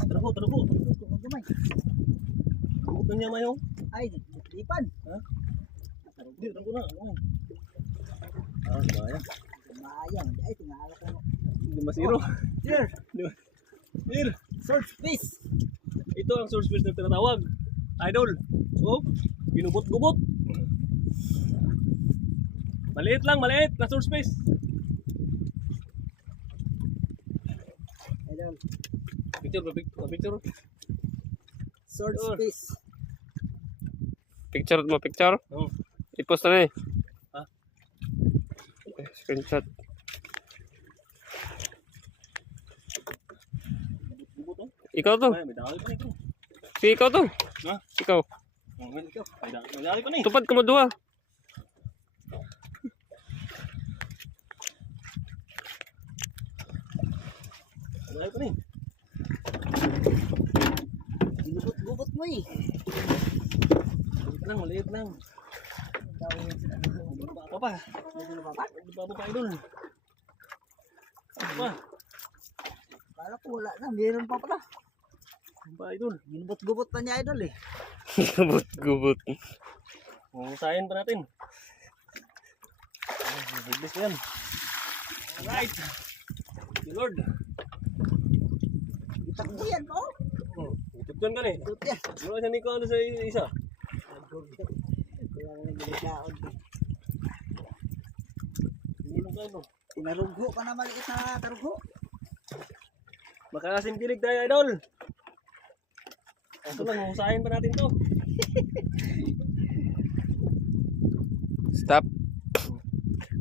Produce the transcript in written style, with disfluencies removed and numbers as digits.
Trago, trago. Gamay. Ito niya mayo. Ay, lipan. Ha? Hindi, trago na. Ah, bayang. Bayang. Ay, tingala ko. Hindi masiro. Here. Here. Search please. Ito ang source fish na tinatawag. Idol. So, ginubot-gubot. Maliit lang, maliit na source fish. Idol. Picture, picture. Search Oh. please. Picture mo, picture. Oh. I-post na eh. Ha? Screenshot. Gubot oh. Ikaw to. Ay, may dali pa nito. Si ikaw to. Ha? Ikaw. Oh, may ikaw. May dali pa ni. Tupad ka mo duha. May dali pa ni. Gubot mo eh. Maliit lang. Apa pa? Baba pa idol. Apa pa? Kala ko wala na. Meron pa pala. Apa idol? Ginubot-gubot pa niya idol eh. Gubot-gubot. Husayin pa natin. Biglis yan. Alright. Thank you Lord. Itakbo yan po. Itipton ka ni. Dut yan. Ano siya ni ko ano sa isa? Kaya nagbigaon. Gulong ka no. Tinarugho ka na maliit na tarugho. Makakasim kilig tayo idol. Ito lang, husayin pa natin to.